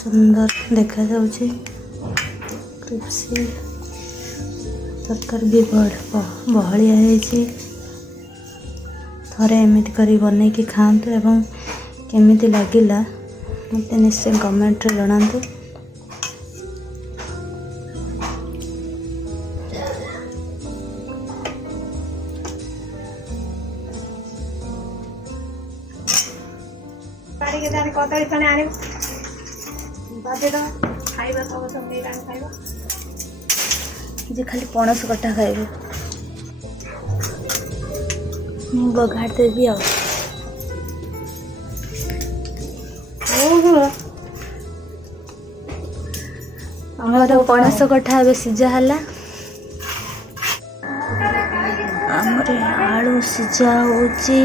सुंदर देखा जाउछि। क्रिप्सी तरकारी भी बहलिया है। थरे एमिति करी बनै कि खाआंतु एवं केमिति लागिला मते निश्चय कमेंट रे जणांतु। जे खाली पणस कटा खाइबे मु बघाड़ देवी आ हमारा पणस कटा ए सिझा है। आमर आलू सिझा होची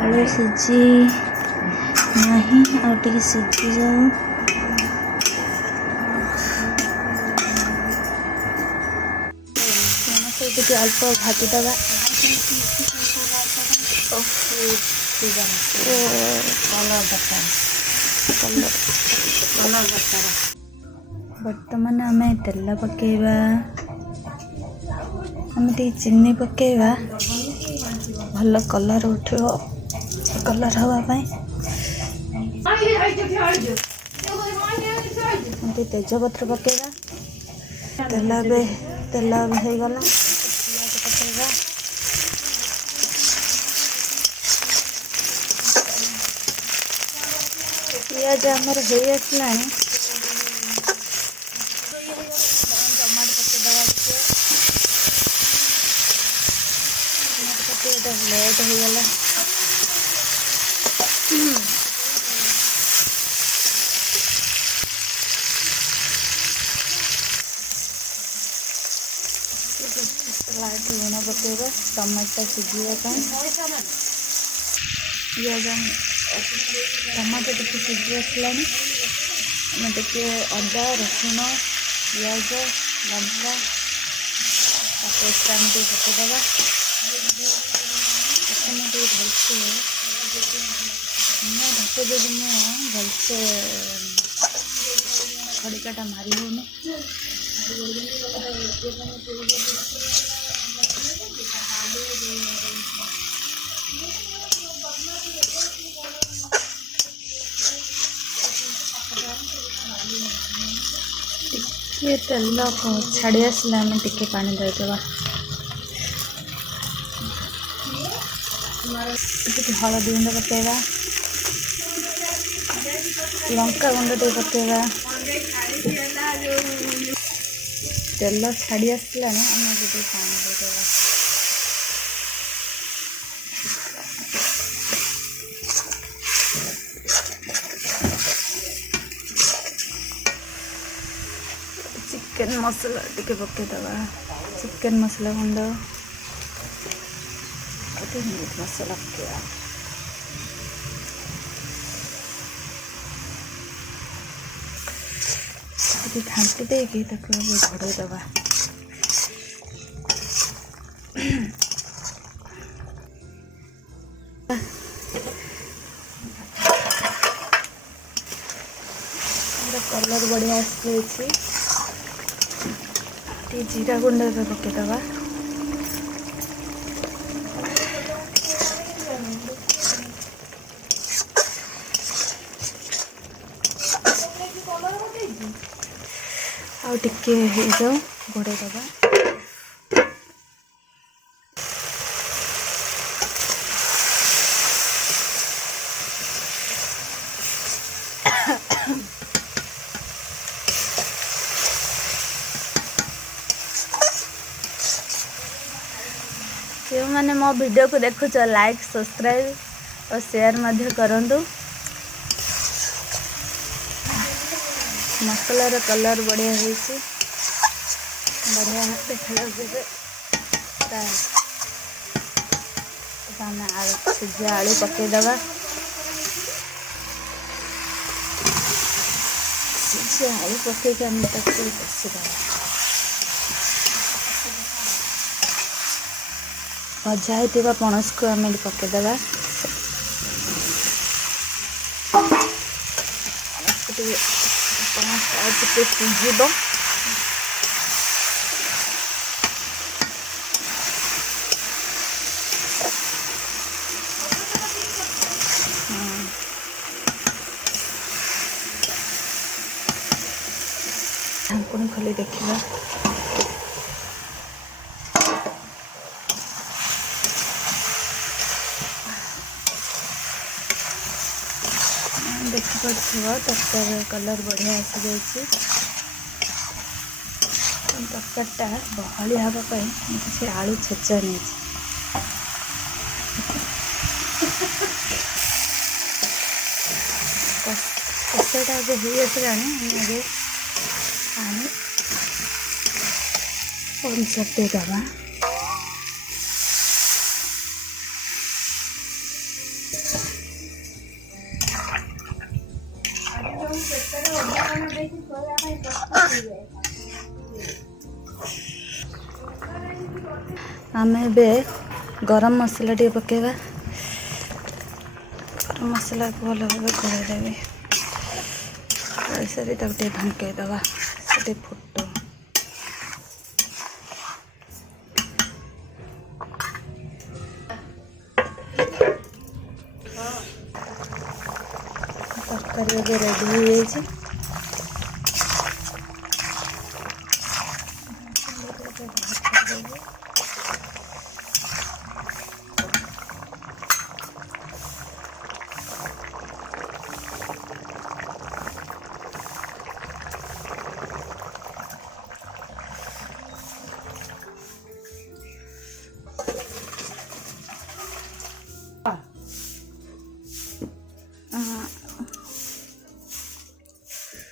आलू सिझी नहीं और टिके सिझी जाऊ। पणस अल्प भाजी दबा बर्तमान आम तेल पकेवा चीनी पकेवा भल कलर उठो कलर हाँपाई तेजपत्र पकेवा तेल हो गला पियाज आमर हो आसला लेट हो गला लुण पकेगा टमाटर सिझापी पिज टमाटर टे सिझी आसला टे अदा रसुण पिज लंका पेस्ट आम पकईदे भलसे ढाक भलसे खड़िकाटा मारी होनी टे तेल छाड़ी आसला टिके पानी देदेवा हलदी गुंड पकेगा लंका गुंड टे पकेगा तेल छाड़ी आसला आम पानी देदेवा चिकेन मसला टिके पकेदवा चिकेन मसला गुंड मीट मसला पकेगा घाटी देगी घोड़े दबा कलर बढ़िया आसी जीरा गुंड पकेदवा टिके हो जाओ घोड़े दबा जो मैंने मो वीडियो को देखुच लाइक सब्सक्राइब और शेयर मध्य करंतु। मसलार कलर बढ़िया होइछि बढ़िया देखा आलू सिझा आलू पकईदवा सिझा आलू पकईक कषिदवा भजा होता पणस को आम पकईदवा ଟିକେ ସିଝିବ। ढांकुणी खोली देखिए देखिपे तरकारी कलर बढ़िया आसी जाइए। तरकारीटा बहलिया हाँपाई किसी आलू छेचा नहीं कषाटा अब हो आसला आगे पानी अनुसार देदबा। आम ए गरम मसला टे पकेगा। गरम मसला को भल भाव गोलैदेवी सारी ढांकईदबा से फुटो। तरकारी रेडी हो जाए।